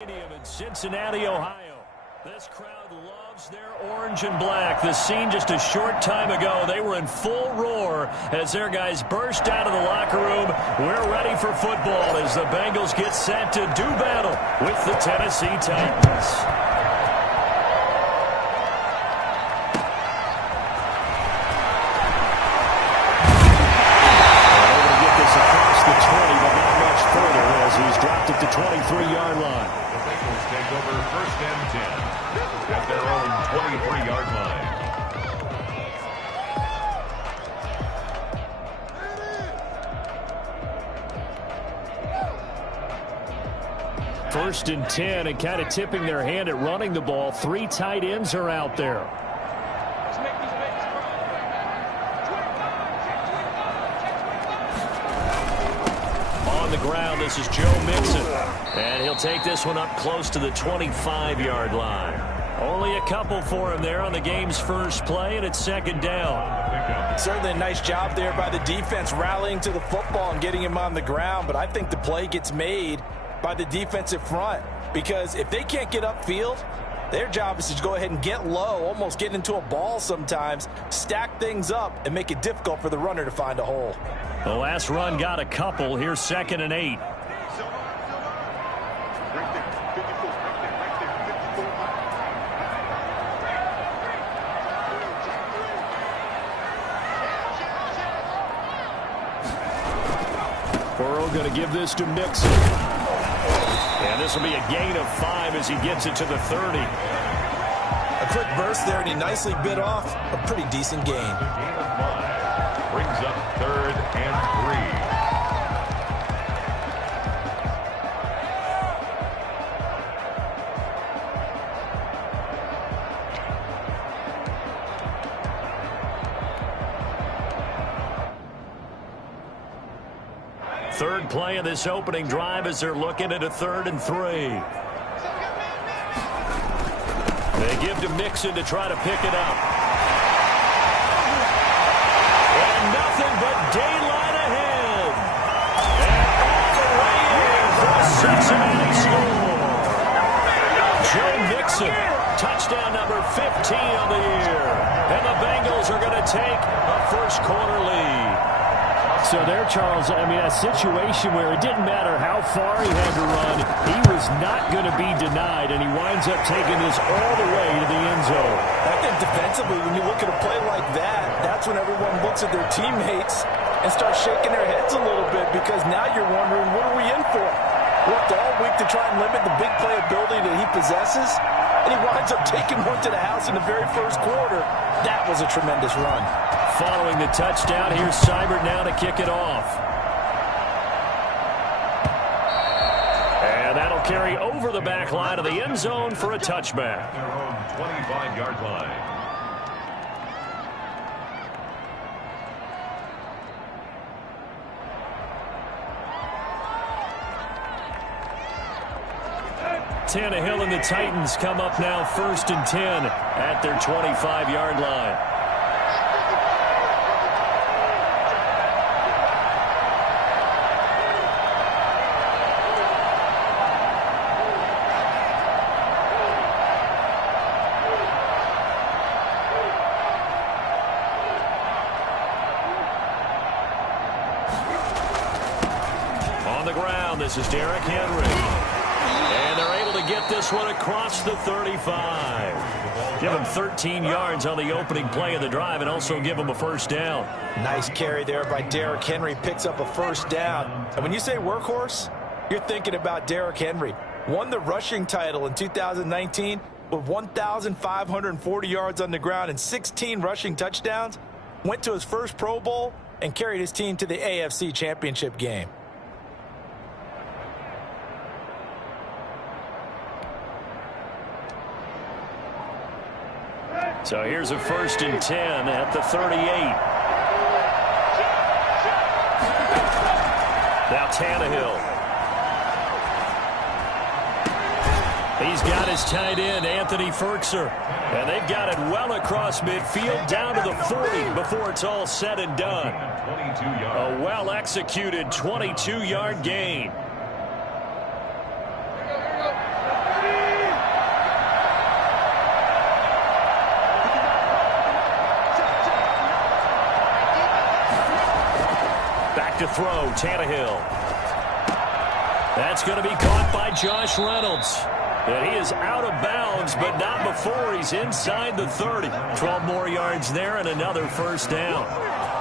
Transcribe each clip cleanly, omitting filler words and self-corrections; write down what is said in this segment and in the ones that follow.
In Cincinnati, Ohio. This crowd loves their orange and black. The scene just a short time ago, they were in full roar as their guys burst out of the locker room. We're ready for football as the Bengals get set to do battle with the Tennessee Titans. He's dropped at the 23-yard line. The Bengals take over 1st and 10 at their own 23-yard line. 1st and 10 and kind of tipping their hand at running the ball. 3 tight ends are out there. On the ground, this is Joe Mixon. And he'll take this one up close to the 25-yard line. Only a couple for him there on the game's first play, and it's 2nd down. Certainly a nice job there by the defense rallying to the football and getting him on the ground. But I think the play gets made by the defensive front, because if they can't get upfield, their job is to go ahead and get low, almost get into a ball sometimes, stack things up, and make it difficult for the runner to find a hole. The last run got a couple. Here's 2nd and 8. Burrow going to give this to Mixon. And this will be a gain of 5 as he gets it to the 30. A quick burst there, and he nicely bit off a pretty decent gain. Gain of 5 brings up 3rd and 3. Third play of this opening drive as they're looking at a 3rd and 3. They give to Mixon to try to pick it up. And nothing but daylight ahead. And all the way in for a Cincinnati score. Joe Mixon, touchdown number 15 on the year. And the Bengals are going to take a first quarter lead. So there, Charles, I mean, a situation where it didn't matter how far he had to run, he was not going to be denied, and he winds up taking this all the way to the end zone. I think defensively, when you look at a play like that, that's when everyone looks at their teammates and starts shaking their heads a little bit, because now you're wondering, what are we in for? Worked all week to try and limit the big play ability that he possesses, and he winds up taking one to the house in the very first quarter. That was a tremendous run. Following the touchdown, here's Seibert now to kick it off. And that'll carry over the back line of the end zone for a touchback. Their own 25-yard line. Tannehill and the Titans come up now 1st and 10 at their 25-yard line. On the ground, this is Derrick Henry. And they're able to get this one across the 35. Give him 13 yards on the opening play of the drive and also give him a first down. Nice carry there by Derrick Henry. Picks up a first down. And when you say workhorse, you're thinking about Derrick Henry. Won the rushing title in 2019 with 1,540 yards on the ground and 16 rushing touchdowns. Went to his first Pro Bowl and carried his team to the AFC Championship game. So here's a 1st and 10 at the 38. Now Tannehill. He's got his tight end, Anthony Ferkser. And they've got it well across midfield down to the 40 before it's all said and done. A well-executed 22-yard gain. back to throw. Tannehill. That's going to be caught by Josh Reynolds. And he is out of bounds, but not before he's inside the 30. 12 more yards there and another first down.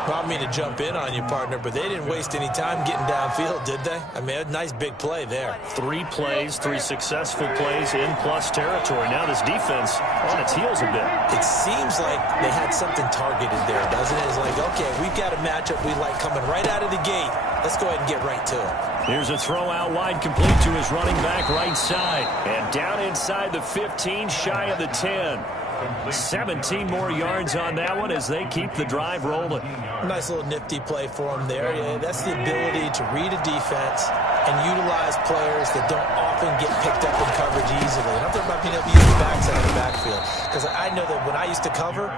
Well, I don't mean to jump in on you, partner, but they didn't waste any time getting downfield, did they? I mean, a nice big play there. 3 plays, 3 successful plays in plus territory. Now this defense on its heels a bit. It seems like they had something targeted there, doesn't it? It's like, okay, we've got a matchup we like coming right out of the gate. Let's go ahead and get right to it. Here's a throw out wide, complete to his running back right side. And down inside the 15, shy of the 10. 17 more yards on that one as they keep the drive rolling. Nice little nifty play for him there. Yeah, that's the ability to read a defense and utilize players that don't often get picked up in coverage easily. And I'm talking about being able to use the backside of the backfield. Because I know that when I used to cover,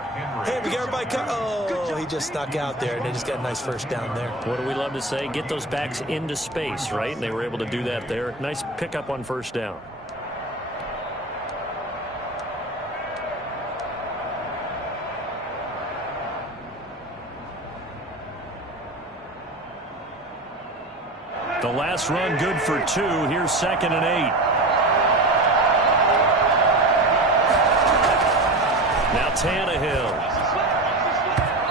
hey, we got everybody cover. Oh, he just snuck out there, and they just got a nice first down there. What do we love to say? Get those backs into space, right? And they were able to do that there. Nice pickup on first down. The last run good for 2. Here's 2nd and 8. Now Tannehill.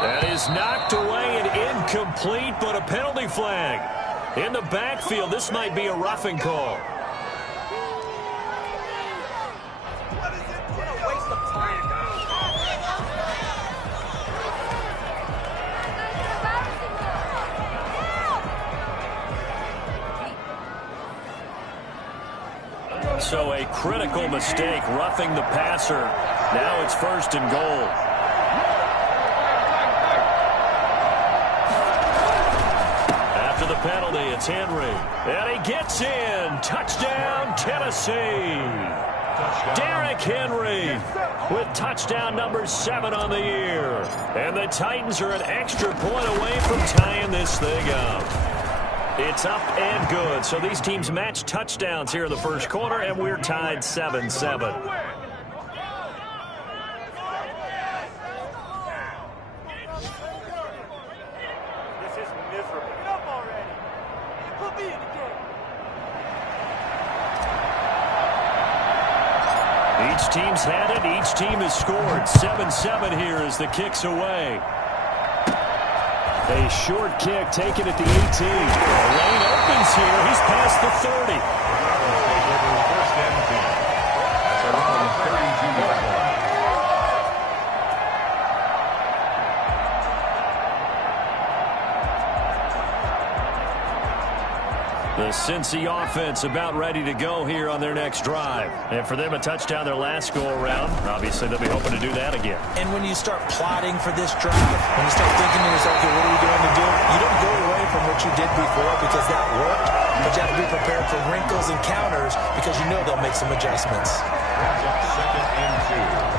That is knocked away and incomplete, but a penalty flag. In the backfield, this might be a roughing call. So a critical mistake, roughing the passer. Now it's 1st and goal. After the penalty, it's Henry. And he gets in. Touchdown, Tennessee. Derrick Henry with touchdown number 7 on the year. And the Titans are an extra point away from tying this thing up. It's up and good. So these teams match touchdowns here in the first quarter, and we're tied 7-7. This is miserable. Get up already. Put me in the game. Each team's had it. Each team has scored. 7-7 here as the kick's away. A short kick taken at the 18. Lane opens here. He's past the 30. First and 10. That's around 32-yard line. The Cincy offense about ready to go here on their next drive. And for them, a touchdown their last go-around. Obviously, they'll be hoping to do that again. And when you start plotting for this drive, when you start thinking to yourself, okay, what are we going to do? You don't go away from what you did before because that worked, but you have to be prepared for wrinkles and counters because you know they'll make some adjustments. Brings up 2nd and 2.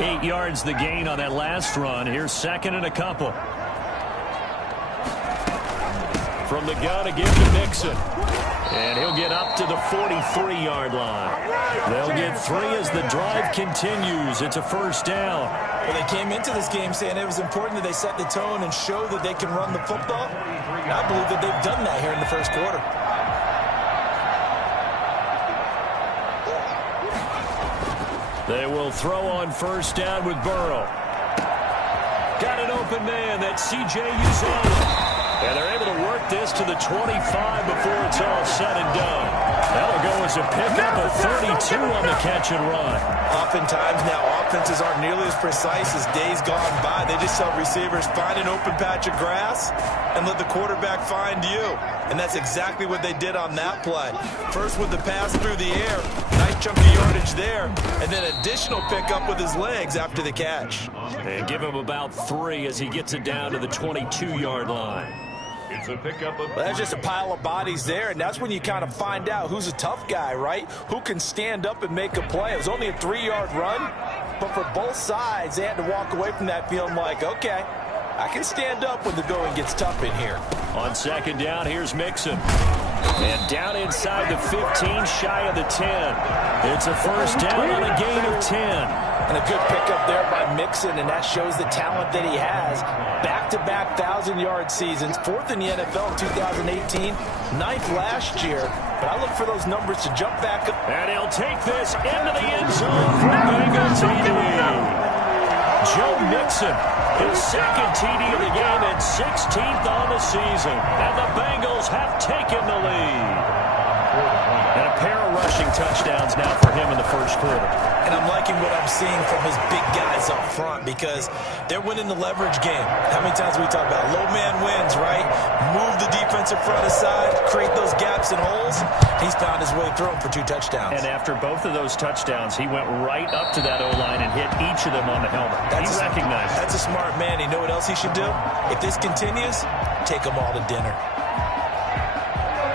8 yards the gain on that last run. Here's 2nd and a couple. From the gun again to Mixon. And he'll get up to the 43-yard line. They'll get 3 as the drive continues. It's a first down. Well, they came into this game saying it was important that they set the tone and show that they can run the football. And I believe that they've done that here in the first quarter. They will throw on first down with Burrow. Got an open man. That's C.J. Uzomah. And they're able to work this to the 25 before it's all said and done. That'll go as a pickup of 32 on the catch and run. Oftentimes now offenses aren't nearly as precise as days gone by. They just tell receivers, find an open patch of grass and let the quarterback find you. And that's exactly what they did on that play. First with the pass through the air, nice chunk of yardage there, and then additional pickup with his legs after the catch. And give him about 3 as he gets it down to the 22-yard line. It's a pickup of... Well, that's just a pile of bodies there, and that's when you kind of find out who's a tough guy, right? Who can stand up and make a play. It was only a 3-yard run, but for both sides, they had to walk away from that feeling like, okay, I can stand up when the going gets tough in here. On second down, here's Mixon. And down inside the 15, shy of the 10. It's a first down on a gain of 10. And a good pickup there by Mixon, and that shows the talent that he has. Back-to-back 1,000-yard seasons, 4th in the NFL in 2018, 9th last year. But I look for those numbers to jump back up. And he'll take this into the end zone for a Bengal TD. Joe Mixon, his second TD of the game and 16th on the season. And the Bengals have taken the lead. And a pair of rushing touchdowns now for him in the first quarter. And I'm liking what I'm seeing from his big guys up front because they're winning the leverage game. How many times we talk about low man wins, right? Move the defensive front aside, create those gaps and holes. He's found his way through them for 2 touchdowns. And after both of those touchdowns, he went right up to that O-line and hit each of them on the helmet. He recognized it. That's a smart man. You know what else he should do? If this continues, take them all to dinner.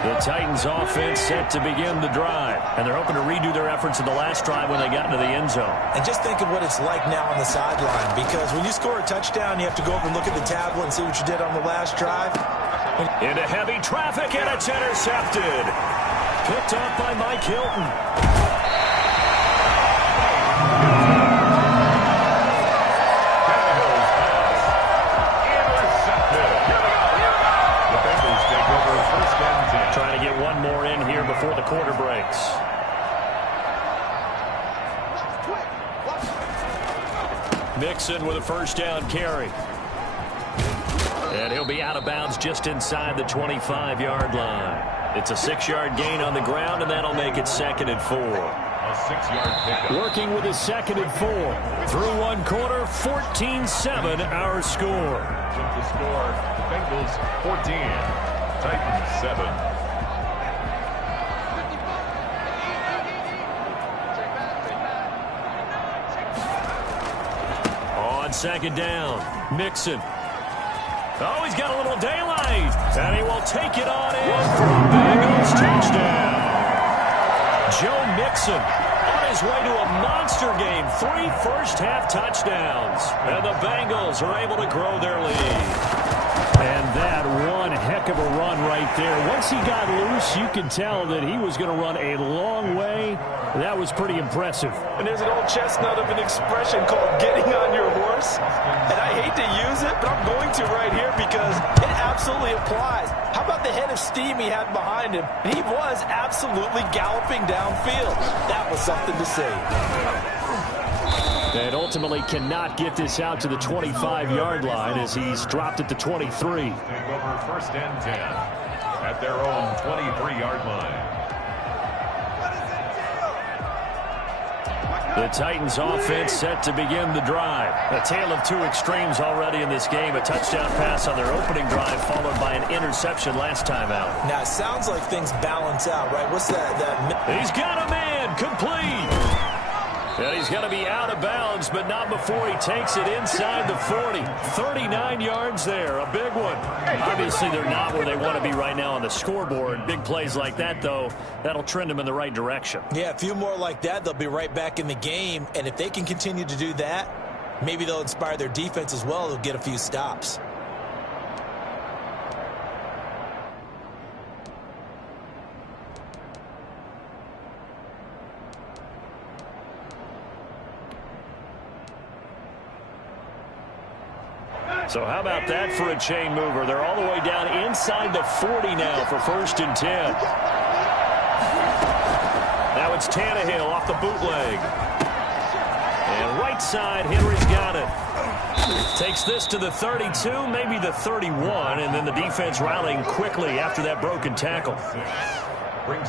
The Titans offense set to begin the drive. And they're hoping to redo their efforts in the last drive when they got into the end zone. And just think of what it's like now on the sideline. Because when you score a touchdown, you have to go over and look at the tablet and see what you did on the last drive. Into heavy traffic, and it's intercepted. Picked up by Mike Hilton. Trying to get one more in here before the quarter breaks. Mixon with a first down carry. And he'll be out of bounds just inside the 25-yard line. It's a 6-yard gain on the ground, and that'll make it 2nd and 4. A 6-yard pickup. Working with a 2nd and 4. Through one quarter, 14-7 our score. With the score, the Bengals 14, Titans 7. On 2nd down, Mixon. Oh, he's got a little daylight. And he will take it on in for a Bengals touchdown. Joe Mixon on his way to a monster game. 3 first-half touchdowns. And the Bengals are able to grow their lead. And that one heck of a run right there. Once he got loose, you could tell that he was going to run a long way. That was pretty impressive. And there's an old chestnut of an expression called getting on your horse. And I hate to use it, but I'm going to right here because it absolutely applies. How about the head of steam he had behind him? He was absolutely galloping downfield. That was something to see. And ultimately cannot get this out to the 25-yard line as he's dropped at the 23. Take over 1st and 10 at their own 23-yard line. The Titans offense set to begin the drive. A tale of 2 extremes already in this game. A touchdown pass on their opening drive followed by an interception last time out. Now, it sounds like things balance out, right? What's that? He's got a man complete. And he's going to be out of bounds, but not before he takes it inside the 40. 39 yards there, a big one. Obviously, they're not where they want to be right now on the scoreboard. Big plays like that, though, that'll trend them in the right direction. Yeah, a few more like that, they'll be right back in the game. And if they can continue to do that, maybe they'll inspire their defense as well. They'll get a few stops. So how about that for a chain mover? They're all the way down inside the 40 now for 1st and 10. Now it's Tannehill off the bootleg. And right side, Henry's got it. Takes this to the 32, maybe the 31, and then the defense rallying quickly after that broken tackle.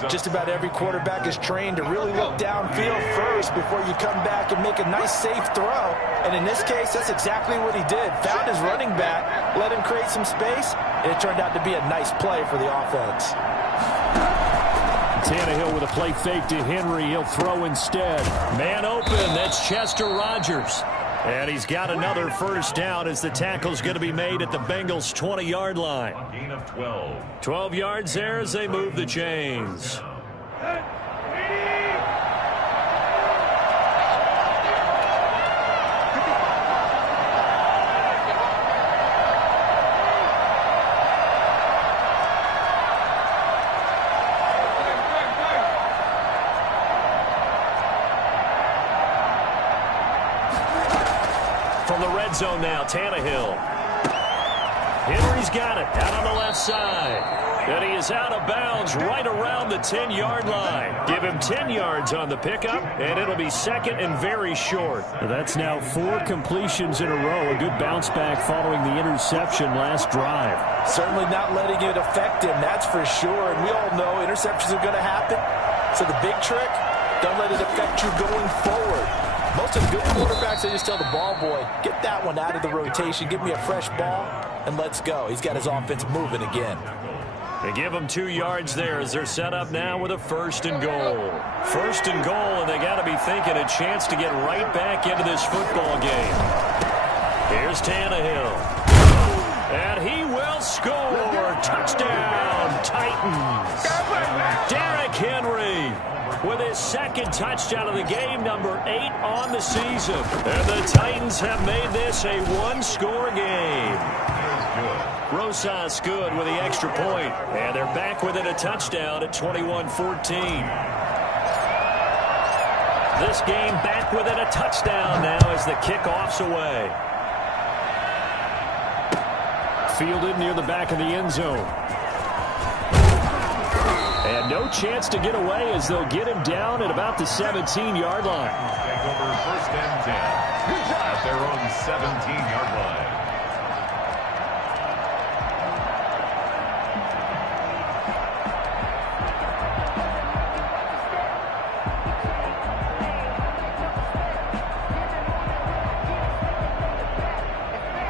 Just about every quarterback is trained to really look downfield first before you come back and make a nice, safe throw. And in this case, that's exactly what he did. Found his running back, let him create some space, and it turned out to be a nice play for the offense. Tannehill with a play fake to Henry. He'll throw instead. Man open. That's Chester Rogers. And he's got another first down as the tackle's going to be made at the Bengals' 20-yard line. A gain of 12. 12 yards there as they move the chains. from the red zone now, Tannehill. Henry's got it out on the left side. And he is out of bounds right around the 10-yard line. Give him 10 yards on the pickup, and it'll be second and very short. That's now 4 completions in a row. A good bounce back following the interception last drive. Certainly not letting it affect him, that's for sure. And we all know interceptions are going to happen. So the big trick, don't let it affect you going forward. Most of the good quarterbacks, they just tell the ball boy, get that one out of the rotation, give me a fresh ball, and let's go. He's got his offense moving again. They give them 2 yards there as they're set up now with a 1st and goal. 1st and goal, and they got to be thinking a chance to get right back into this football game. Here's Tannehill. And he will score. Touchdown, Titans. Derrick Henry with his 2nd touchdown of the game, number 8 on the season. And the Titans have made this a 1-score game. Rosas good with the extra point. And they're back within a touchdown at 21-14. This game back within a touchdown now as the kickoff's away. Fielded near the back of the end zone. And no chance to get away as they'll get him down at about the 17-yard line. Take over 1st and 10 at their own 17-yard line.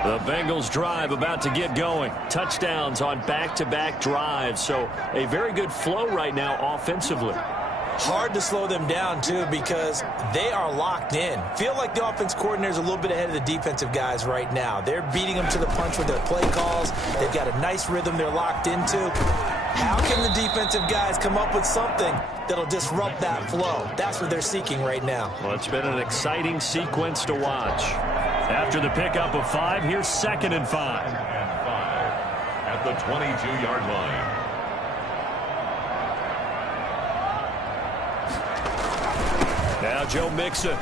The Bengals drive about to get going. Touchdowns on back-to-back drives. So a very good flow right now offensively. Hard to slow them down, too, because they are locked in. Feel like the offense coordinator is a little bit ahead of the defensive guys right now. They're beating them to the punch with their play calls. They've got a nice rhythm they're locked into. How can the defensive guys come up with something that'll disrupt that flow? That's what they're seeking right now. Well, it's been an exciting sequence to watch. After the pickup of 5, here's 2nd and 5. At the 22-yard line. Now Joe Mixon.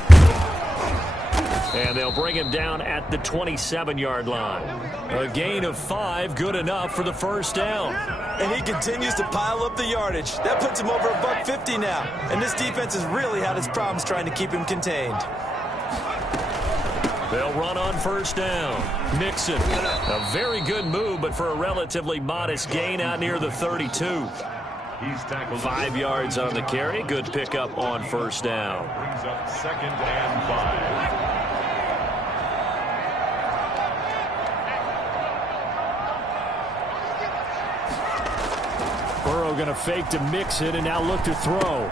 And they'll bring him down at the 27-yard line. A gain of 5, good enough for the 1st down. And he continues to pile up the yardage. That puts him over $150 now. And this defense has really had its problems trying to keep him contained. They'll run on 1st down. Mixon, a very good move, but for a relatively modest gain out near the 32. He's tackled 5 yards on the carry. Good pickup on 1st down. Brings up 2nd and 5. Burrow going to fake to Mixon and now look to throw.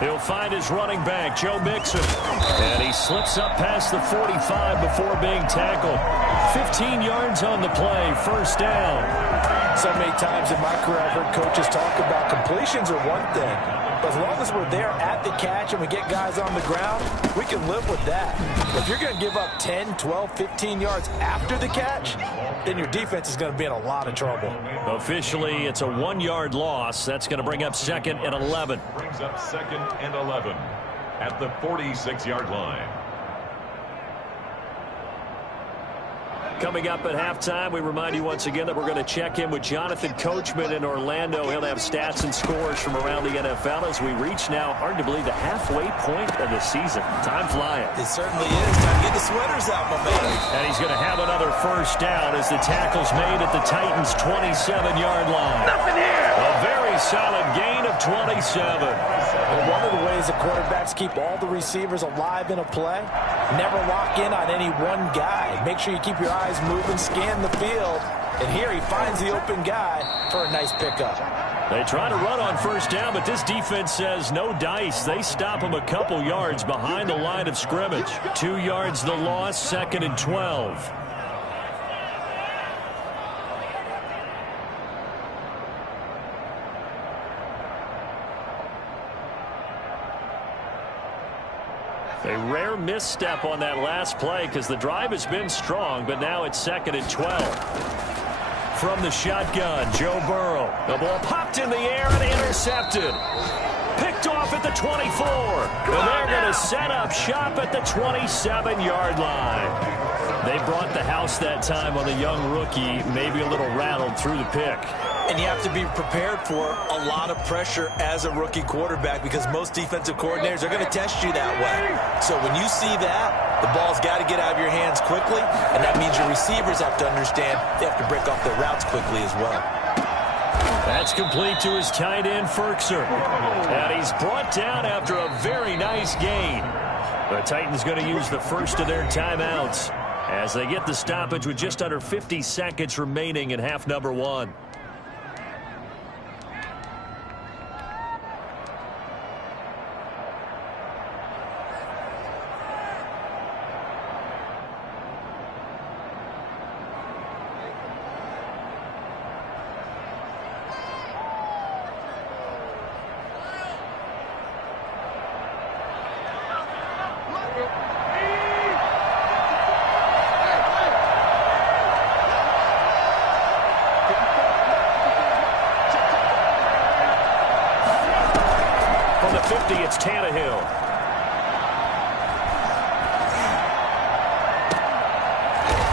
He'll find his running back, Joe Mixon. And he slips up past the 45 before being tackled. 15 yards on the play, 1st down. So many times in my career I've heard coaches talk about completions are one thing. But as long as we're there at the catch and we get guys on the ground, we can live with that. If you're going to give up 10, 12, 15 yards after the catch, then your defense is going to be in a lot of trouble. Officially, it's a 1-yard loss. That's going to bring up 2nd and 11. Brings up 2nd and 11 at the 46-yard line. Coming up at halftime, we remind you once again that we're going to check in with Jonathan Coachman in Orlando. He'll have stats and scores from around the NFL as we reach now, hard to believe, the halfway point of the season. Time flying. It certainly is. Time to get the sweaters out, my man. And he's going to have another 1st down as the tackle's made at the Titans' 27-yard line. Nothing here. A very solid gain of 27. Well, one of the ways the quarterbacks keep all the receivers alive in a play, never lock in on any one guy. Make sure you keep your eyes moving, scan the field, and here he finds the open guy for a nice pickup. They try to run on 1st down, but this defense says no dice. They stop him a couple yards behind the line of scrimmage. 2 yards the loss, 2nd and 12. A rare misstep on that last play because the drive has been strong, but now it's 2nd and 12. From the shotgun, Joe Burrow. The ball popped in the air and intercepted. Picked off at the 24. And they're going to set up shop at the 27-yard line. They brought the house that time on the young rookie, maybe a little rattled through the pick. And you have to be prepared for a lot of pressure as a rookie quarterback because most defensive coordinators are going to test you that way. So when you see that, the ball's got to get out of your hands quickly, and that means your receivers have to understand they have to break off their routes quickly as well. That's complete to his tight end, Ferkser. And he's brought down after a very nice gain. The Titans going to use the first of their timeouts as they get the stoppage with just under 50 seconds remaining in half number 1. It's Tannehill.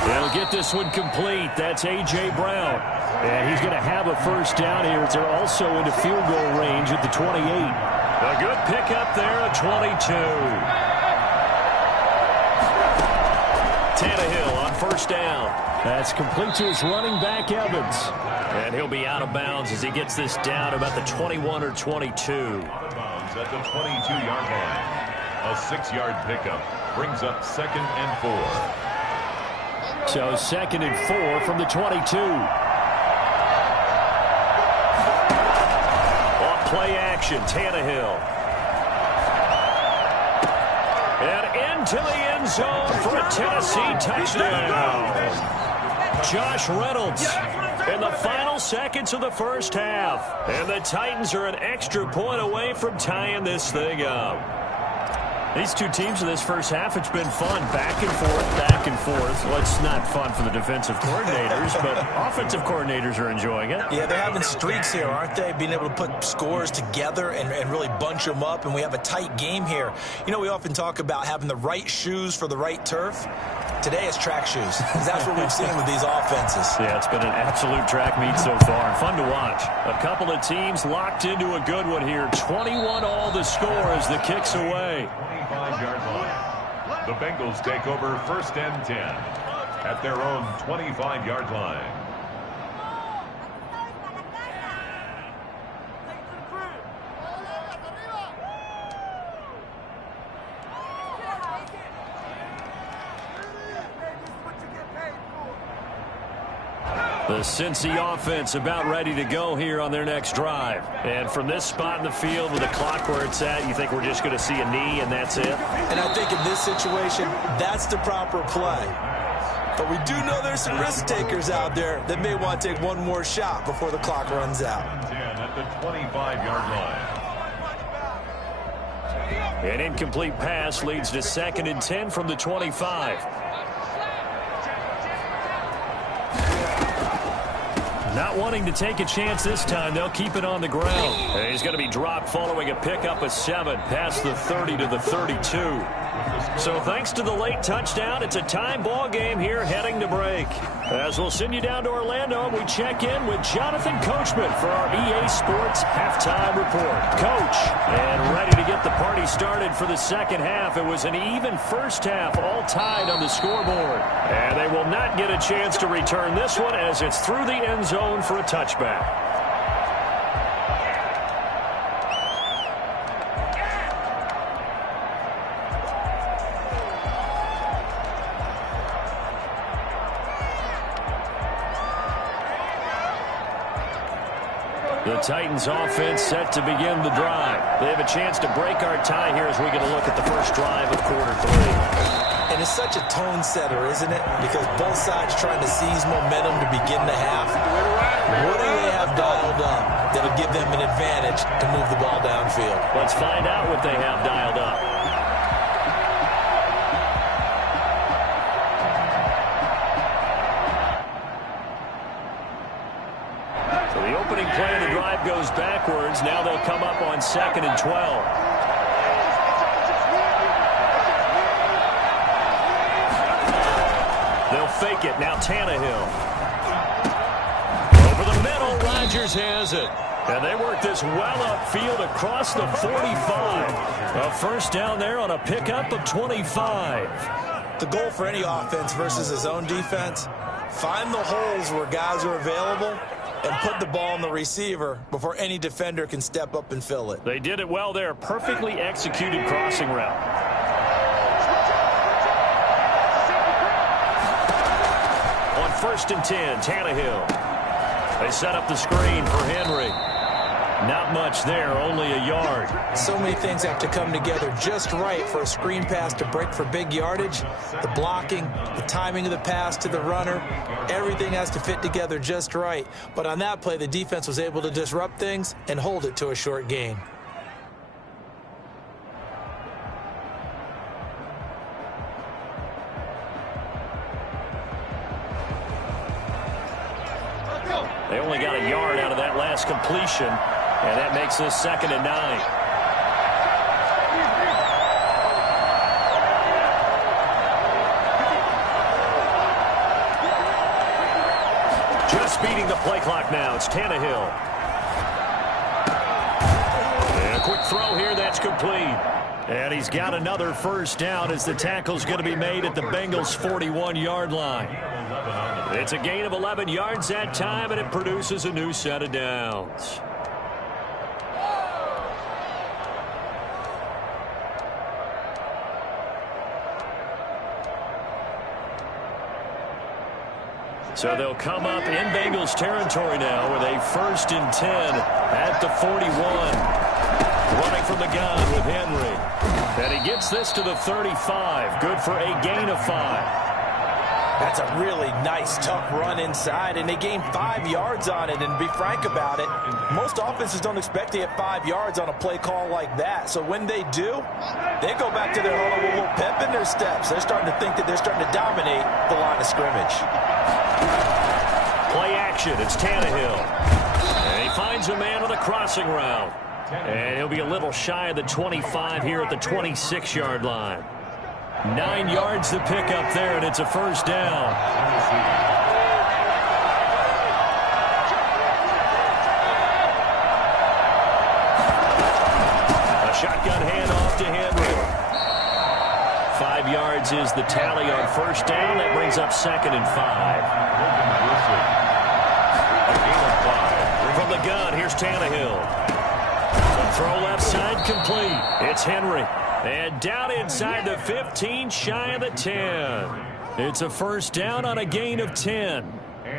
They'll get this one complete. That's A.J. Brown. And he's going to have a first down here. They're also into field goal range at the 28. A good pickup there at 22. Tannehill on first down. That's complete to his running back, Evans. And he'll be out of bounds as he gets this down about the 21 or 22. At the 22-yard line. A 6-yard pickup brings up 2nd and 4. So 2nd and 4 from the 22. Off play action, Tannehill. And into the end zone for a Tennessee touchdown. Josh Reynolds in the final seconds of the first half. And the Titans are an extra point away from tying this thing up. These two teams in this first half, it's been fun. Back and forth, back and forth. Well, it's not fun for the defensive coordinators, but offensive coordinators are enjoying it. Yeah, they're having streaks here, aren't they? Being able to put scores together and really bunch them up, and we have a tight game here. You know, we often talk about having the right shoes for the right turf. Today it's track shoes. That's what we've seen with these offenses. Yeah, it's been an absolute track meet so far, and fun to watch. A couple of teams locked into a good one here. 21 all the score as the kick's away. 25-yard line. The Bengals take over 1st and 10 at their own 25-yard line. The Cincy offense about ready to go here on their next drive. And from this spot in the field with the clock where it's at, you think we're just going to see a knee and that's it? And I think in this situation, that's the proper play. But we do know there's some risk takers out there that may want to take one more shot before the clock runs out. 10 at the 25-yard line. An incomplete pass leads to 2nd and 10 from the 25. Not wanting to take a chance this time, they'll keep it on the ground. And he's going to be dropped following a pickup of 7 past the 30 to the 32. So thanks to the late touchdown, it's a tie ball game here heading to break. As we'll send you down to Orlando, we check in with Jonathan Coachman for our EA Sports Halftime Report. Coach, and ready to get the party started for the second half. It was an even first half, all tied on the scoreboard. And they will not get a chance to return this one as it's through the end zone for a touchback. The Titans offense set to begin the drive. They have a chance to break our tie here as we get a look at the first drive of quarter 3. And it's such a tone setter, isn't it? Because both sides trying to seize momentum to begin the half. What do they have dialed up that'll give them an advantage to move the ball downfield? Let's find out what they have dialed up. So the opening play of the drive goes backwards. Now they'll come up on 2nd and 12. They'll fake it. Now Tannehill. Over the middle, Rodgers has it. And they work this well upfield across the 45. A first down there on a pickup of 25. The goal for any offense versus his own defense, find the holes where guys are available and put the ball on the receiver before any defender can step up and fill it. They did it well there. Perfectly executed crossing route. On 1st and 10, Tannehill. They set up the screen for Henry. Not much there, only a yard. So many things have to come together just right for a screen pass to break for big yardage. The blocking, the timing of the pass to the runner, everything has to fit together just right. But on that play, the defense was able to disrupt things and hold it to a short gain. They only got a yard out of that last completion, and that makes this 2nd and 9. Just beating the play clock now. It's Tannehill. And a quick throw here. That's complete. And he's got another first down as the tackle's going to be made at the Bengals' 41-yard line. It's a gain of 11 yards that time, and it produces a new set of downs. So they'll come up in Bengals territory now with a 1st and 10 at the 41. Running from the gun with Henry. And he gets this to the 35. Good for a gain of 5. That's a really nice, tough run inside, and they gained 5 yards on it. And to be frank about it, most offenses don't expect to get 5 yards on a play call like that. So when they do, they go back to their huddle with a little pep in their steps. They're starting to think that they're starting to dominate the line of scrimmage. Play action. It's Tannehill. And he finds a man with a crossing route. And he'll be a little shy of the 25 here at the 26-yard line. 9 yards to pick up there, and it's a first down. A shotgun handoff to Henry. 5 yards is the tally on first down. That brings up 2nd and 5. From the gun, here's Tannehill. Throw left side complete. It's Henry. And down inside the 15, shy of the 10. It's a first down on a gain of 10.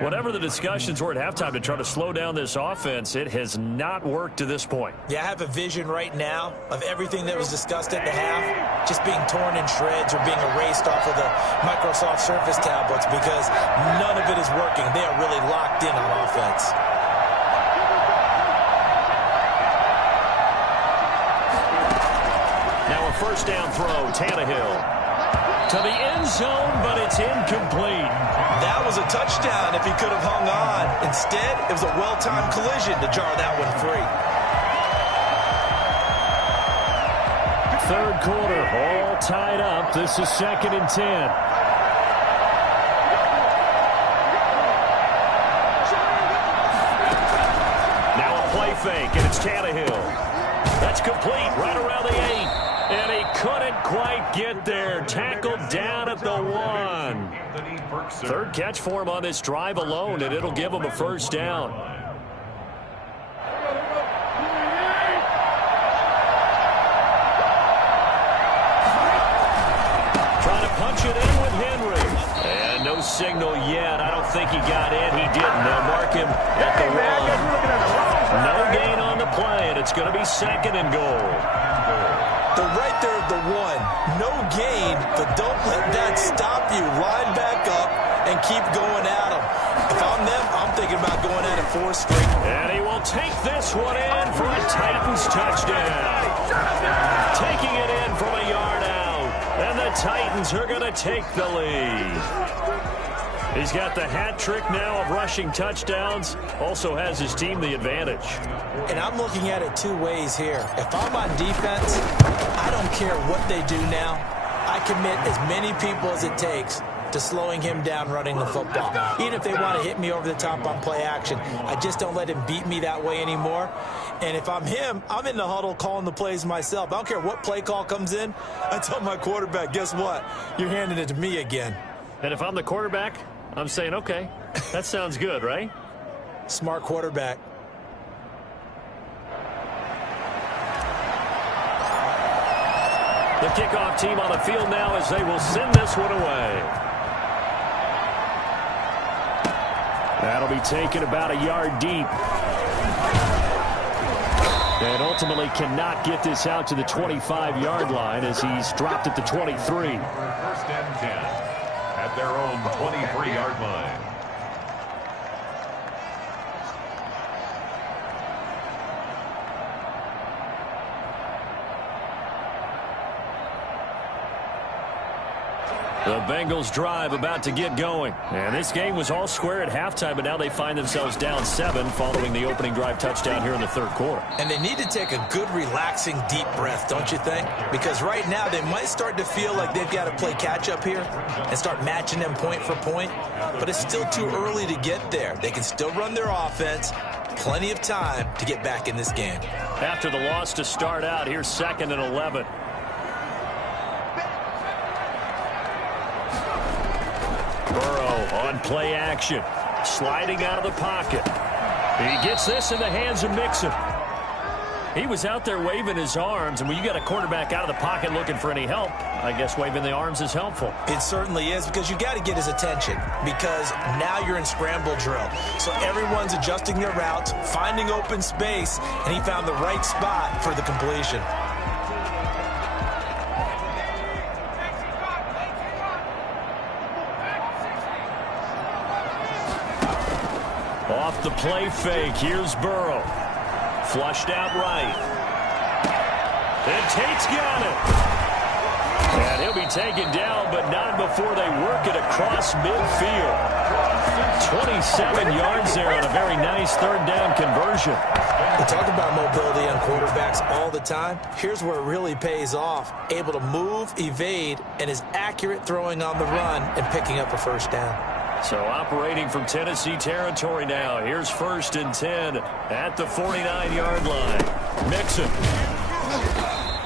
Whatever the discussions were at halftime to try to slow down this offense, it has not worked to this point. Yeah, I have a vision right now of everything that was discussed at the half just being torn in shreds or being erased off of the Microsoft Surface tablets because none of it is working. They are really locked in on offense. Now a first down throw, Tannehill. To the end zone, but it's incomplete. That was a touchdown if he could have hung on. Instead, it was a well-timed collision to jar that one free. Third quarter, all tied up. This is 2nd and 10. Now a play fake, and it's Tannehill. That's complete, right around the 8. And he couldn't quite get there. Tackled down at the 1. Third catch for him on this drive alone, and it'll give him a first down. Trying to punch it in with Henry. And no signal yet. I don't think he got in. He didn't. They'll mark him at the 1. No gain on the play, and it's going to be 2nd and goal. They're right there at the 1. No gain, but don't let that stop you. Line back up and keep going at them. If I'm them, I'm thinking about going at it 4 straight. And he will take this one in for a Titans touchdown. Taking it in from a yard out. And the Titans are going to take the lead. He's got the hat trick now of rushing touchdowns. Also has his team the advantage. And I'm looking at it 2 ways here. If I'm on defense, I don't care what they do now. I commit as many people as it takes to slowing him down running the football. Even if they want to hit me over the top on play action, I just don't let him beat me that way anymore. And if I'm him, I'm in the huddle calling the plays myself. I don't care what play call comes in. I tell my quarterback, guess what? You're handing it to me again. And if I'm the quarterback, I'm saying, okay, that sounds good, right? Smart quarterback. The kickoff team on the field now as they will send this one away. That'll be taken about a yard deep. And ultimately cannot get this out to the 25-yard line as he's dropped at the 23. First and 10 at their own 23-yard line. The Bengals drive about to get going. And this game was all square at halftime, but now they find themselves down 7 following the opening drive touchdown here in the third quarter. And they need to take a good, relaxing, deep breath, don't you think? Because right now they might start to feel like they've got to play catch-up here and start matching them point for point. But it's still too early to get there. They can still run their offense. Plenty of time to get back in this game. After the loss to start out, here's 2nd and 11. Burrow on play action, sliding out of the pocket. He gets this in the hands of Mixon. He was out there waving his arms, and when you got a quarterback out of the pocket looking for any help, I guess waving the arms is helpful. It certainly is, because you got to get his attention, because now you're in scramble drill. So everyone's adjusting their routes, finding open space, and he found the right spot for the completion. Off the play fake, here's Burrow. Flushed out right. And Tate's got it. And he'll be taken down, but not before they work it across midfield. 27 yards there on a very nice third down conversion. We talk about mobility on quarterbacks all the time. Here's where it really pays off. Able to move, evade, and is accurate throwing on the run and picking up a first down. So operating from Tennessee territory now. Here's 1st and 10 at the 49-yard line. Mixon.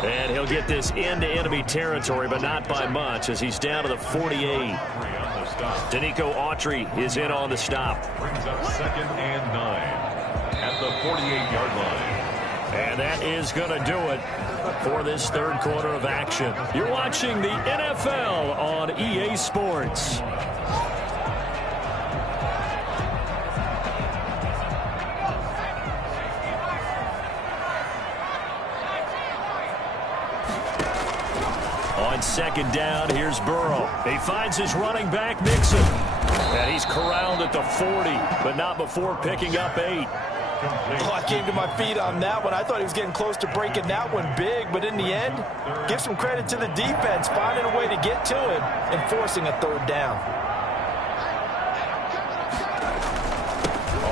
And he'll get this into enemy territory, but not by much as he's down to the 48. Danico Autry is in on the stop. Brings up 2nd and 9 at the 48-yard line. And that is going to do it for this third quarter of action. You're watching the NFL on EA Sports. On 2nd down, here's Burrow. He finds his running back, Mixon. And he's corralled at the 40, but not before picking up 8. Oh, I came to my feet on that one. I thought he was getting close to breaking that one big, but in the end, give some credit to the defense, finding a way to get to him and forcing a 3rd down.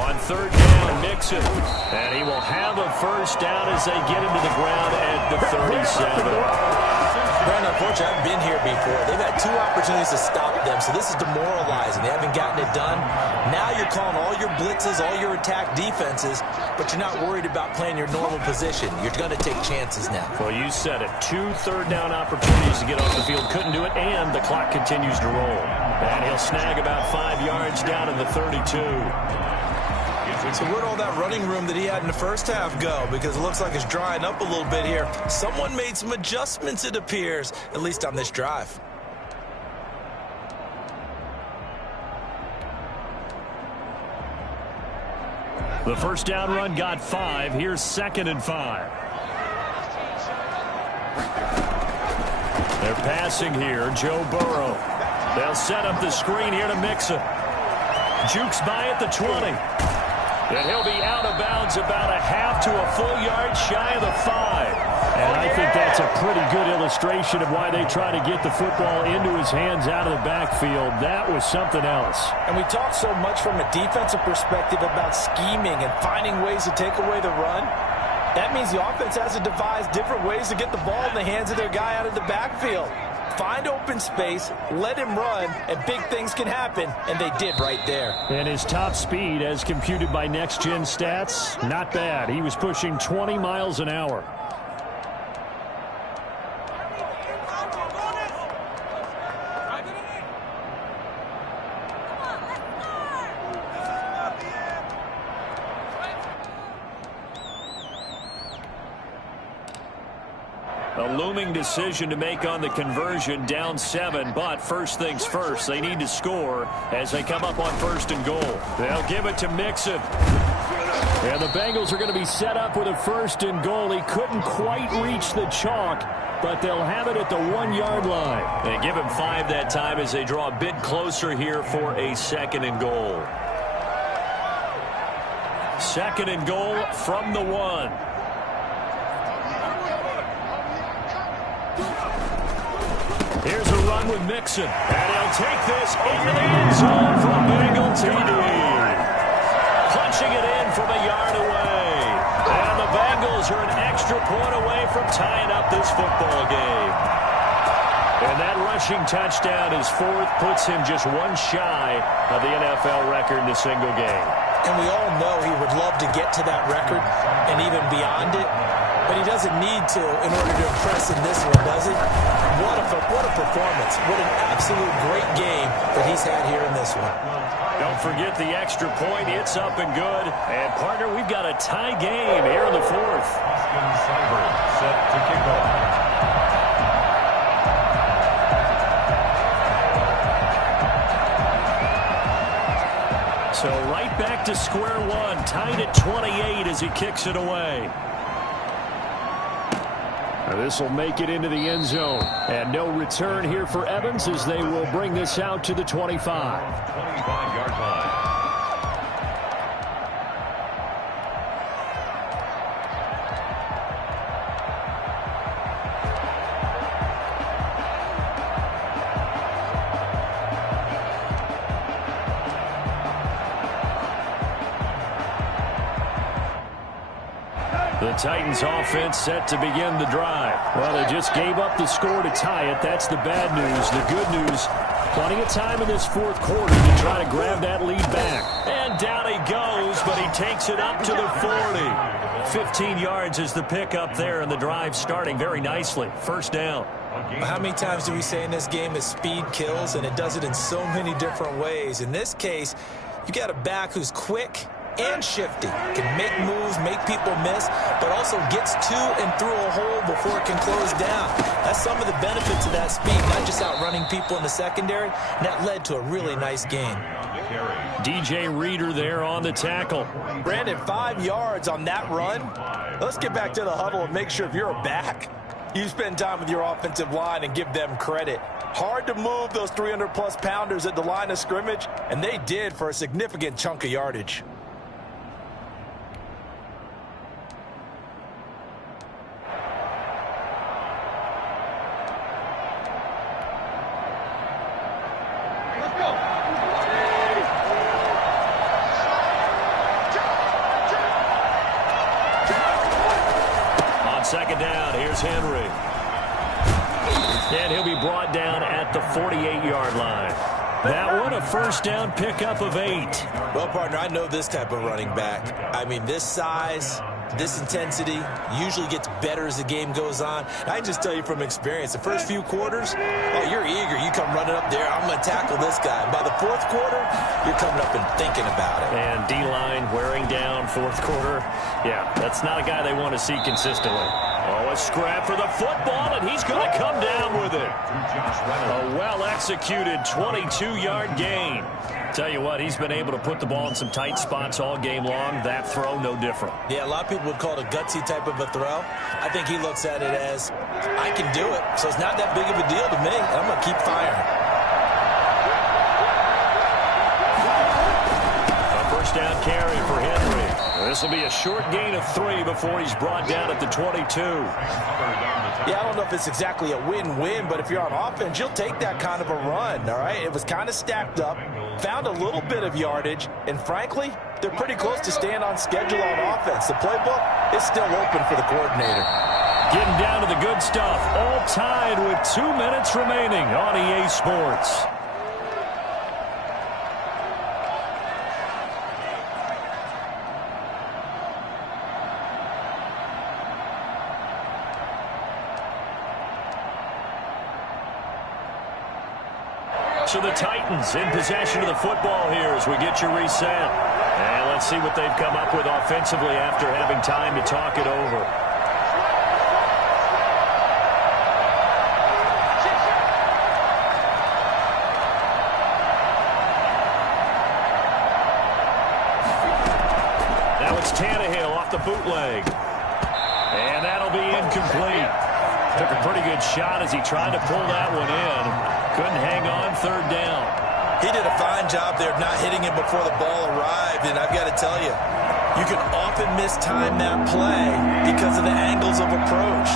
On 3rd down, Mixon. And he will have a first down as they get into the ground at the 37. Brandon, unfortunately, I've been here before. They've had 2 opportunities to stop them, so this is demoralizing. They haven't gotten it done. Now you're calling all your blitzes, all your attack defenses, but you're not worried about playing your normal position. You're going to take chances now. Well, you said it. 2 third down opportunities to get off the field. Couldn't do it, and the clock continues to roll. And he'll snag about 5 yards down in the 32. So where'd all that running room that he had in the first half go? Because it looks like it's drying up a little bit here. Someone made some adjustments, it appears, at least on this drive. The first down run got 5. Here's 2nd and 5. They're passing here. Joe Burrow. They'll set up the screen here to Mixon. Jukes by at the 20. And he'll be out of bounds about a half to a full yard shy of the 5. And I think that's a pretty good illustration of why they try to get the football into his hands out of the backfield. That was something else. And we talk so much from a defensive perspective about scheming and finding ways to take away the run. That means the offense has to devise different ways to get the ball in the hands of their guy out of the backfield. Find open space, let him run, and big things can happen, and they did right there. And his top speed, as computed by Next Gen Stats, not bad. He was pushing 20 miles an hour. A looming decision to make on the conversion, down 7, but first things first, they need to score as they come up on 1st and goal. They'll give it to Mixon. And the Bengals are going to be set up with a 1st and goal. He couldn't quite reach the chalk, but they'll have it at the 1-yard line. They give him 5 that time as they draw a bit closer here for a 2nd and goal. 2nd and goal from the 1. Here's a run with Mixon. And he'll take this into the end zone from Bengal TD. Punching it in from a yard away. And the Bengals are an extra point away from tying up this football game. And that rushing touchdown, his 4th, puts him just 1 shy of the NFL record in a single game. And we all know he would love to get to that record and even beyond it. But he doesn't need to in order to impress in this one, does he? What a performance. What an absolute great game that he's had here in this one. Don't forget the extra point. It's up and good. And, partner, we've got a tie game here in the 4th. Austin Seibert set to kick off. So right back to square one, tied at 28 as he kicks it away. This will make it into the end zone. And no return here for Evans as they will bring this out to the 25. 25-yard line. The Titans offense set to begin the drive. Well, they just gave up the score to tie it. That's the bad news. The good news, plenty of time in this 4th quarter to try to grab that lead back. And down he goes, but he takes it up to the 40. 15 yards is the pickup there, and the drive starting very nicely. 1st down. How many times do we say in this game is speed kills, and it does it in so many different ways. In this case, you got a back who's quick and shifty, can make moves, make people miss, but also gets to and through a hole before it can close down. That's some of the benefits of that speed, not just outrunning people in the secondary, and that led to a really nice game. DJ Reader there on the tackle. Brandon, 5 yards on that run. Let's get back to the huddle and make sure if you're a back, you spend time with your offensive line and give them credit. Hard to move those 300-plus pounders at the line of scrimmage, and they did for a significant chunk of yardage. Second down, here's Henry. And he'll be brought down at the 48-yard line. That one, a 1st down pickup of 8. Well, partner, I know this type of running back. I mean, this size, this intensity usually gets better as the game goes on. I can just tell you from experience, the first few quarters, oh, you're eager. You come running up there, I'm going to tackle this guy. And by the 4th quarter, you're coming up and thinking about it. And D-line wearing down 4th quarter. Yeah, that's not a guy they want to see consistently. Oh, a scrap for the football, and he's going to come down with it. A well-executed 22-yard gain. Tell you what, he's been able to put the ball in some tight spots all game long. That throw, no different. Yeah, a lot of people would call it a gutsy type of a throw. I think he looks at it as, I can do it, so it's not that big of a deal to me, and I'm going to keep firing. A 1st down carry for Henry. This will be a short gain of 3 before he's brought down at the 22. Yeah, I don't know if it's exactly a win-win, but if you're on offense, you'll take that kind of a run, all right? It was kind of stacked up, found a little bit of yardage, and frankly, they're pretty close to staying on schedule on offense. The playbook is still open for the coordinator. Getting down to the good stuff. All tied with 2 minutes remaining on EA Sports. So the Titans in possession of the football here as we get you reset. And let's see what they've come up with offensively after having time to talk it over. Now it's Tannehill off the bootleg. And that'll be incomplete. Took a pretty good shot as he tried to pull that one in. Couldn't hang on, third down. He did a fine job there of not hitting him before the ball arrived, and I've got to tell you, you can often mistime that play because of the angles of approach.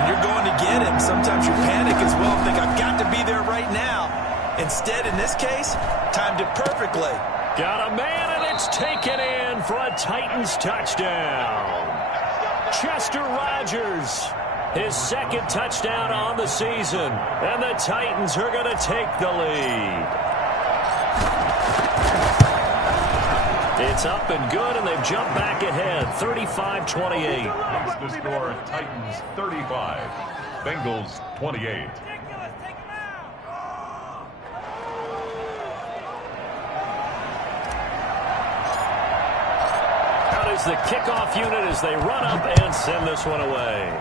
When you're going to get him, sometimes you panic as well, think, I've got to be there right now. Instead, in this case, timed it perfectly. Got a man, and it's taken in for a Titans touchdown. Chester Rogers. His second touchdown on the season. And the Titans are going to take the lead. It's up and good, and they've jumped back ahead, 35-28. The score, Titans 35, Bengals 28. Out is the kickoff unit as they run up and send this one away.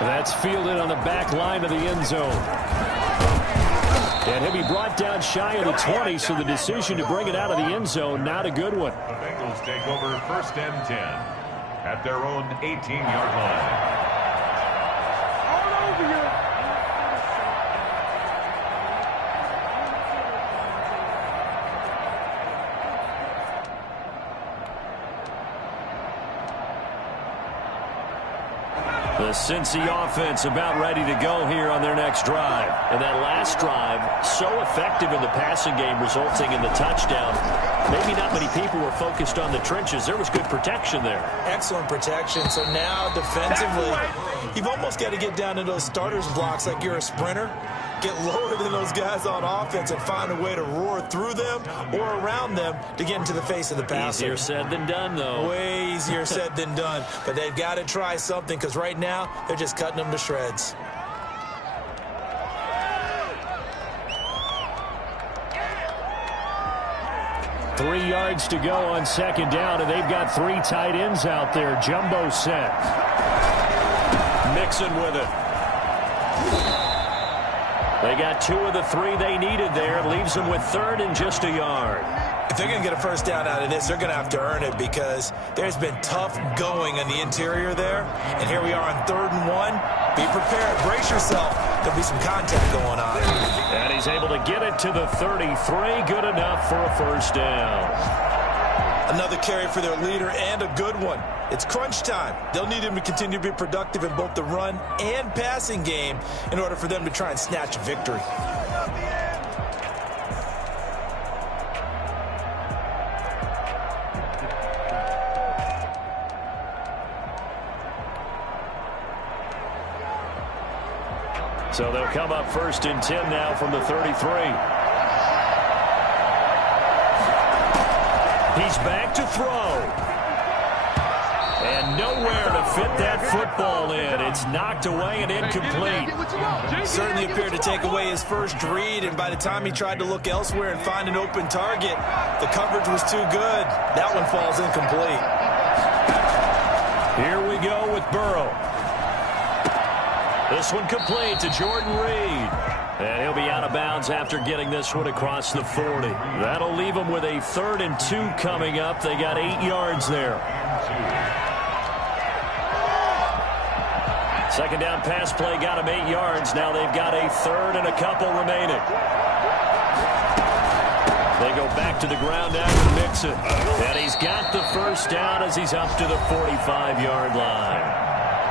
That's fielded on the back line of the end zone. And he'll be brought down shy of the 20, so the decision to bring it out of the end zone, not a good one. The Bengals take over first and 10 at their own 18-yard line. All over you. The Cincy offense about ready to go here on their next drive. And that last drive, so effective in the passing game, resulting in the touchdown. Maybe not many people were focused on the trenches. There was good protection there. Excellent protection. So now, defensively, you've almost got to get down to those starters blocks like you're a sprinter. Get lower than those guys on offense and find a way to roar through them or around them to get into the face of the passer. Easier said than done, though. Way easier said than done. But they've got to try something because right now they're just cutting them to shreds. Three yards to go on second down, and they've got three tight ends out there. Jumbo set. Mixon with it. They got two of the three they needed there. It leaves them with third and just a yard. If they're going to get a first down out of this, they're going to have to earn it because there's been tough going in the interior there. And here we are on 3rd and 1. Be prepared. Brace yourself. There'll be some contact going on. And he's able to get it to the 33. Good enough for a first down. Another carry for their leader and a good one. It's crunch time. They'll need him to continue to be productive in both the run and passing game in order for them to try and snatch a victory. So they'll come up 1st and 10 now from the 33. He's back to throw. And nowhere to fit that football in. It's knocked away and incomplete. Certainly appeared to take away his first read, and by the time he tried to look elsewhere and find an open target, the coverage was too good. That one falls incomplete. Here we go with Burrow. This one complete to Jordan Reed. And he'll be out of bounds after getting this one across the 40. That'll leave them with a 3rd and 2 coming up. They got 8 yards there. Second down pass play got him 8 yards. Now they've got a 3rd and a couple remaining. They go back to the ground now with Mixon. And he's got the first down as he's up to the 45-yard line.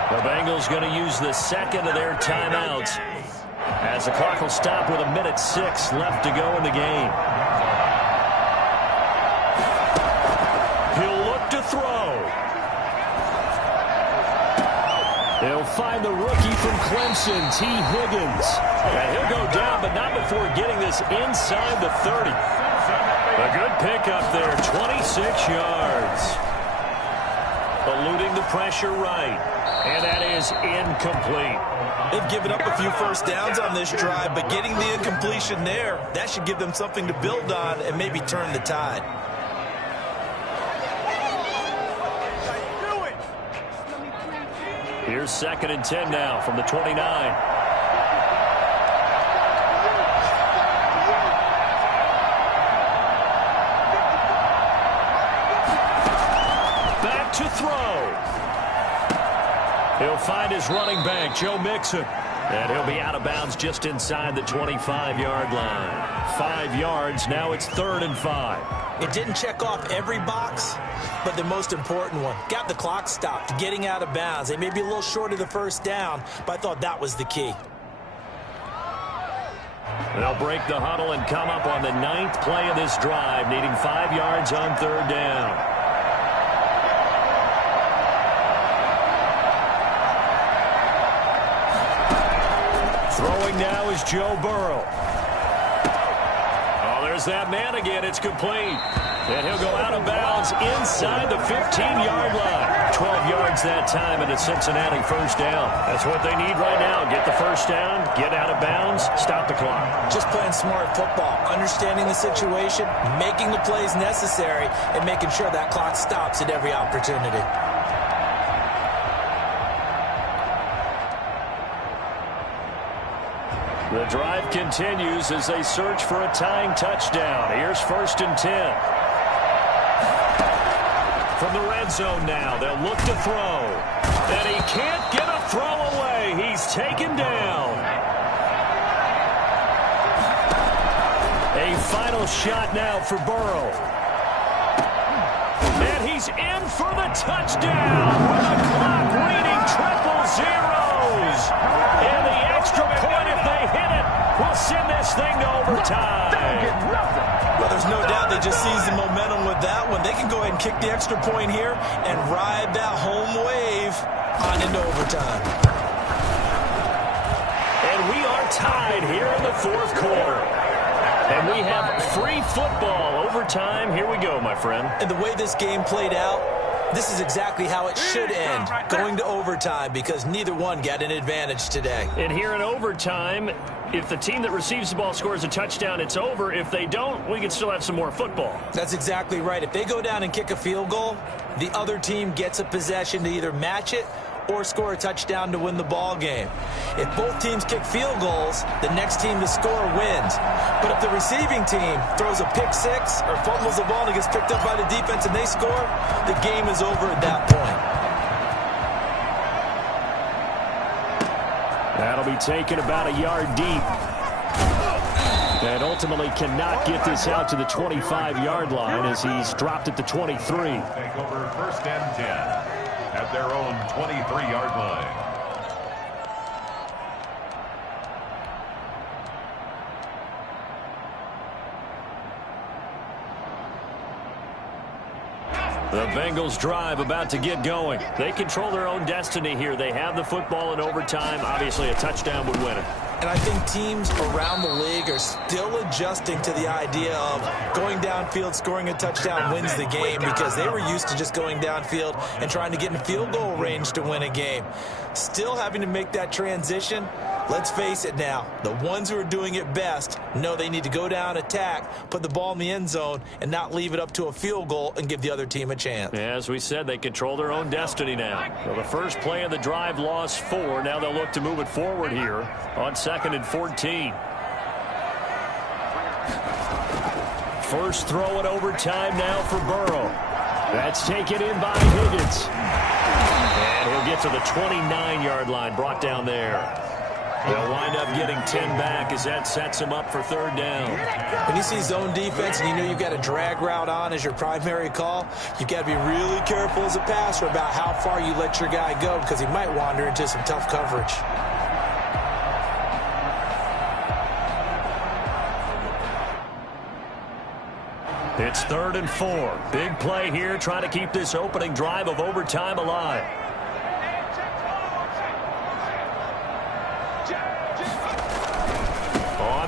The Bengals going to use the second of their timeouts as the clock will stop with 1:06 left to go in the game. He'll look to throw. They'll find the rookie from Clemson, T. Higgins. And he'll go down, but not before getting this inside the 30. A good pickup there, 26 yards. Eluding the pressure right. And that is incomplete. They've given up a few first downs on this drive, but getting the incompletion there, that should give them something to build on and maybe turn the tide. Here's 2nd and 10 now from the 29. Back to throw. He'll find his running back, Joe Mixon. And he'll be out of bounds just inside the 25-yard line. 5 yards, now it's 3rd and 5. It didn't check off every box, but the most important one. Got the clock stopped, getting out of bounds. They may be a little short of the first down, but I thought that was the key. They'll break the huddle and come up on the 9th play of this drive, needing 5 yards on 3rd down. Throwing now is Joe Burrow. Oh, there's that man again. It's complete. And he'll go out of bounds inside the 15-yard line. 12 yards that time, and a Cincinnati first down. That's what they need right now. Get the first down, get out of bounds, stop the clock. Just playing smart football, understanding the situation, making the plays necessary, and making sure that clock stops at every opportunity. The drive continues as they search for a tying touchdown. Here's 1st and 10. From the red zone now, they'll look to throw. And he can't get a throw away. He's taken down. A final shot now for Burrow. And he's in for the touchdown with the clock reading 000. And the extra point, if they hit it, will send this thing to overtime. Well, there's no doubt they just seized the momentum with that one. They can go ahead and kick the extra point here and ride that home wave on into overtime. And we are tied here in the 4th quarter. And we have free football overtime. Here we go, my friend. And the way this game played out, this is exactly how it should end, going to overtime, because neither one got an advantage today. And here in overtime, if the team that receives the ball scores a touchdown, it's over. If they don't, we can still have some more football. That's exactly right. If they go down and kick a field goal, the other team gets a possession to either match it or score a touchdown to win the ball game. If both teams kick field goals, the next team to score wins. But if the receiving team throws a pick six or fumbles the ball and gets picked up by the defense and they score, the game is over at that point. That'll be taken about a yard deep. And ultimately cannot get this out to the 25-yard line as he's dropped at the 23. Take over 1st and 10 at their own 23-yard line. The Bengals drive about to get going. They control their own destiny here. They have the football in overtime. Obviously, a touchdown would win it. And I think teams around the league are still adjusting to the idea of going downfield, scoring a touchdown wins the game, because they were used to just going downfield and trying to get in field goal range to win a game. Still having to make that transition. Let's face it now, the ones who are doing it best know they need to go down, attack, put the ball in the end zone, and not leave it up to a field goal and give the other team a chance. As we said, they control their own destiny now. Well, the first play of the drive lost 4. Now they'll look to move it forward here on 2nd and 14. First throw in overtime now for Burrow. That's taken in by Higgins. And he'll get to the 29-yard line, brought down there. They'll wind up getting 10 back as that sets him up for 3rd down. When you see zone defense and you know you've got a drag route on as your primary call, you've got to be really careful as a passer about how far you let your guy go, because he might wander into some tough coverage. It's 3rd and 4. Big play here, trying to keep this opening drive of overtime alive.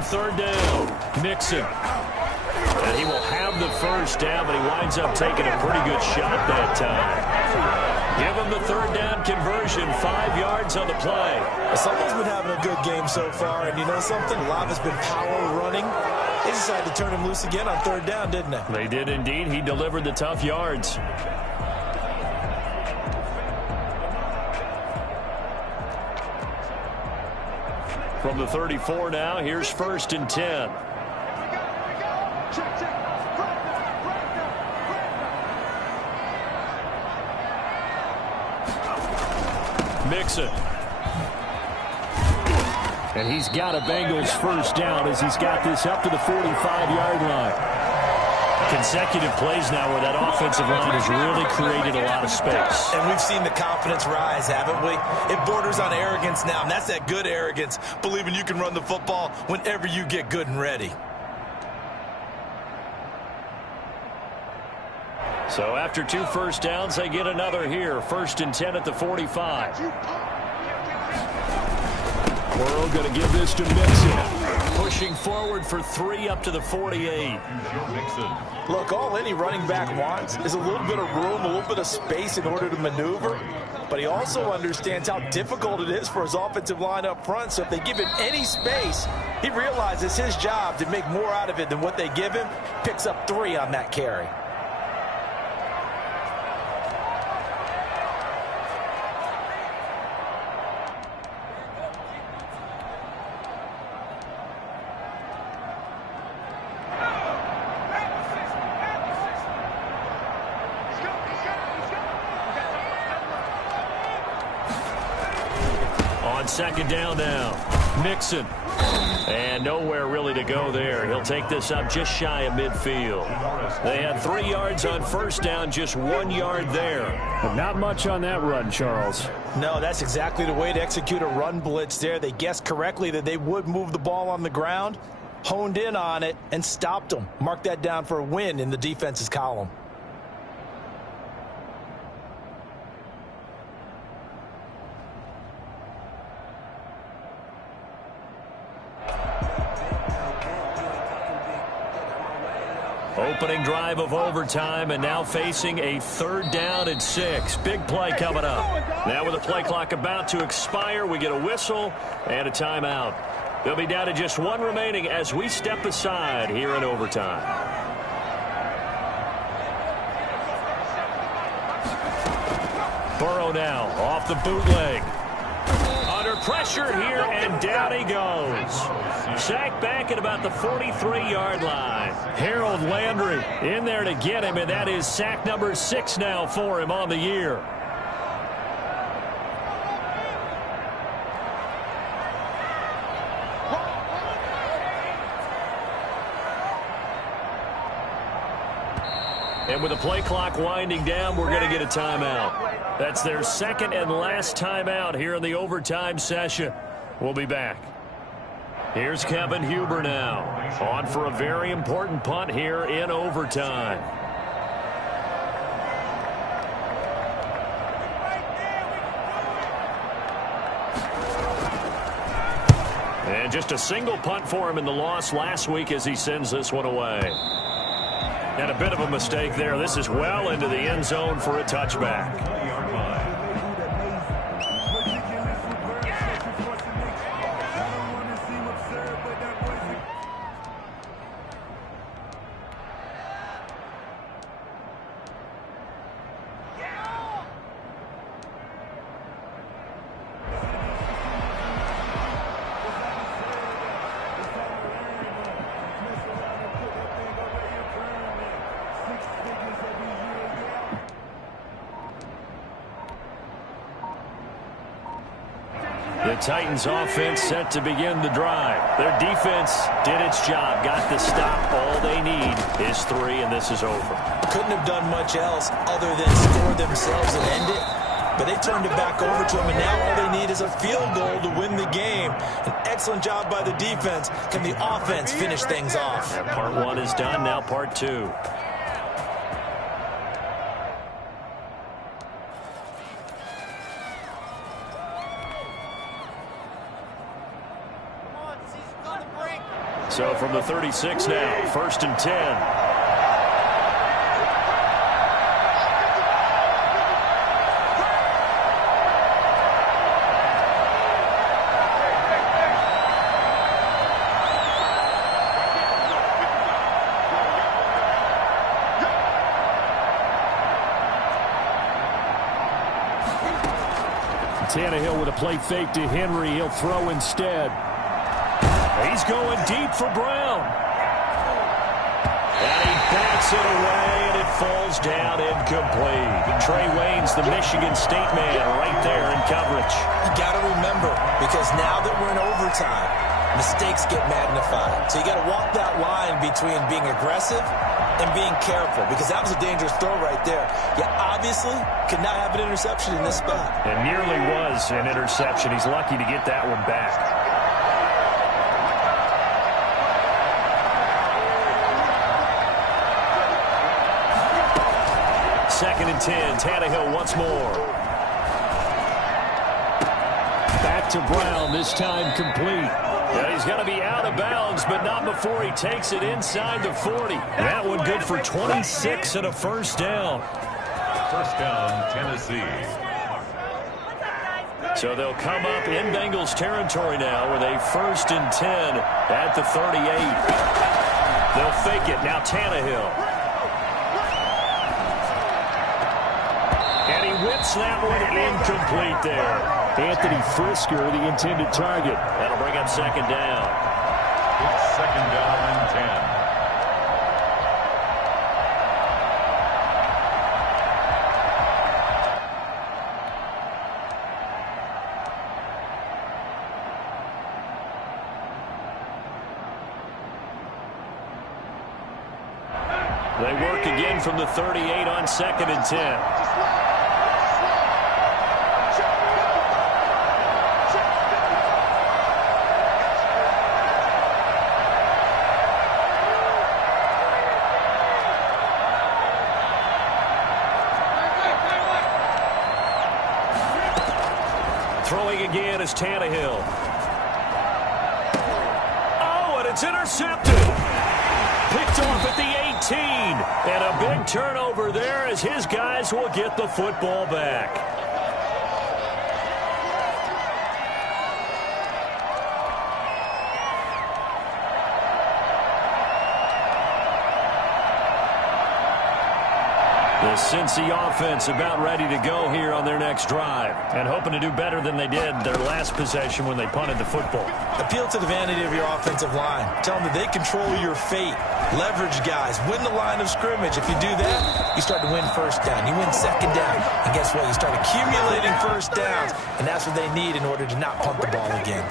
third down. Mixon. And he will have the first down, but he winds up taking a pretty good shot that time. Give him the third down conversion, 5 yards on the play. Someone's been having a good game so far, and you know something? A lot has been power running. They decided to turn him loose again on third down, didn't they? They did indeed. He delivered the tough yards. From the 34 now, here's 1st and 10. Mixon. And he's got a Bengals first down as he's got this up to the 45-yard line. Consecutive plays now where that offensive line has really created a lot of space. And we've seen the confidence rise, haven't we? It borders on arrogance now, and that's that good arrogance, believing you can run the football whenever you get good and ready. So after 2 first downs, they get another here. 1st and 10 at the 45. Burrow going to give this to Mixon. Pushing forward for 3 up to the 48. Look, all any running back wants is a little bit of room, a little bit of space in order to maneuver. But he also understands how difficult it is for his offensive line up front. So if they give him any space, he realizes his job to make more out of it than what they give him. Picks up 3 on that carry. Second down now. Mixon. And nowhere really to go there. He'll take this up just shy of midfield. They had 3 yards on first down, just 1 yard there. But not much on that run, Charles. No, that's exactly the way to execute a run blitz there. They guessed correctly that they would move the ball on the ground, honed in on it, and stopped them. Mark that down for a win in the defense's column. Opening drive of overtime, and now facing a 3rd down and 6. Big play coming up. Now with the play clock about to expire, we get a whistle and a timeout. They'll be down to just 1 remaining as we step aside here in overtime. Burrow now off the bootleg. Under pressure here, and down he goes. Sacked back at about the 43-yard line. Harold Landry in there to get him, and that is sack number 6 now for him on the year. And with the play clock winding down, we're going to get a timeout. That's their 2nd and last timeout here in the overtime session. We'll be back. Here's Kevin Huber now, on for a very important punt here in overtime. And just a single punt for him in the loss last week as he sends this one away. And a bit of a mistake there. This is well into the end zone for a touchback. The Titans offense set to begin the drive. Their defense did its job, got the stop. All they need is 3, and this is over. Couldn't have done much else other than score themselves and end it. But they turned it back over to them, and now all they need is a field goal to win the game. An excellent job by the defense. Can the offense finish things off? And part 1 is done, now part 2. So from the 36 now, 1st and 10. Tannehill with a play fake to Henry. He'll throw instead. He's going deep for Brown. And he bats it away, and it falls down incomplete. Trey Wayne's the Michigan State man right there in coverage. You got to remember, because now that we're in overtime, mistakes get magnified. So you got to walk that line between being aggressive and being careful, because that was a dangerous throw right there. You obviously could not have an interception in this spot. It nearly was an interception. He's lucky to get that one back. Second and 10. Tannehill once more. Back to Brown, this time complete. Yeah, he's going to be out of bounds, but not before he takes it inside the 40. That one good for 26 and a first down. First down, Tennessee. So they'll come up in Bengals territory now with a 1st and 10 at the 38. They'll fake it. Now Tannehill. And he whips that one incomplete there. Anthony Frisker, the intended target. That'll bring up second down. It's second down and 10. They work again from the 38 on 2nd and 10. Throwing again is Tannehill. Oh, and it's intercepted. Picked off at the 18. And a big turnover there as his guys will get the football back. The Cincy offense about ready to go here on their next drive and hoping to do better than they did their last possession when they punted the football. Appeal to the vanity of your offensive line. Tell them that they control your fate. Leverage guys. Win the line of scrimmage. If you do that, you start to win first down. You win second down. And guess what? You start accumulating first downs. And that's what they need in order to not punt the ball again.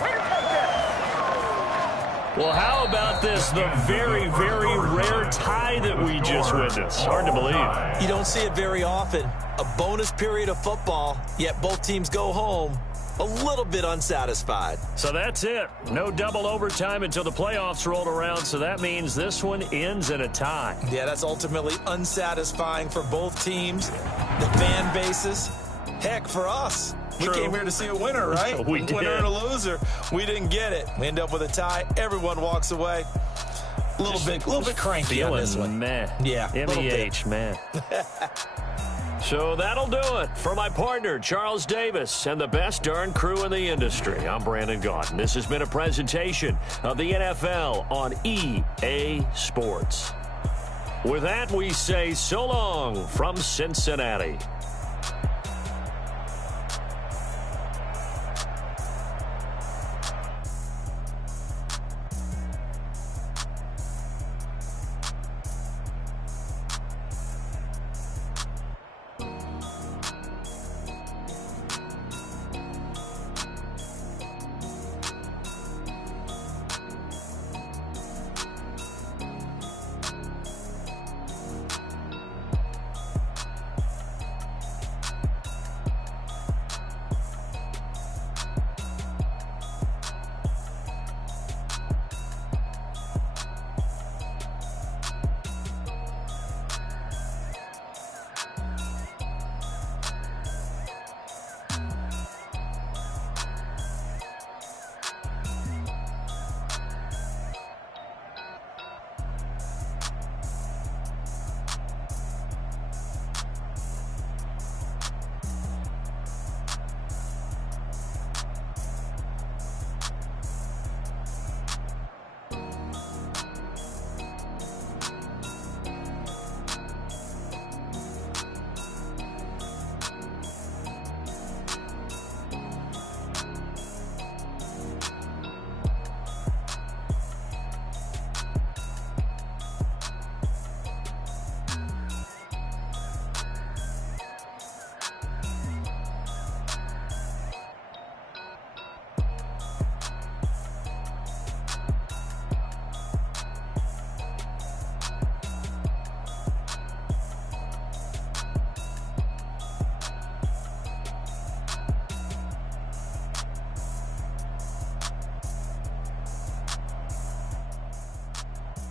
Well, how about this? The very, very rare tie that we just witnessed. Hard to believe. You don't see it very often. A bonus period of football, yet both teams go home a little bit unsatisfied. So that's it. No double overtime until the playoffs rolled around, so that means this one ends in a tie. Yeah, that's ultimately unsatisfying for both teams, the fan bases. Heck, for us. We came here to see a winner, right? We did. Winner and a loser. We didn't get it. We end up with a tie. Everyone walks away. A little bit cranky on this one. Meh. Yeah, MEH, man. So that'll do it for my partner, Charles Davis, and the best darn crew in the industry. I'm Brandon Gaudin. This has been a presentation of the NFL on EA Sports. With that, we say so long from Cincinnati.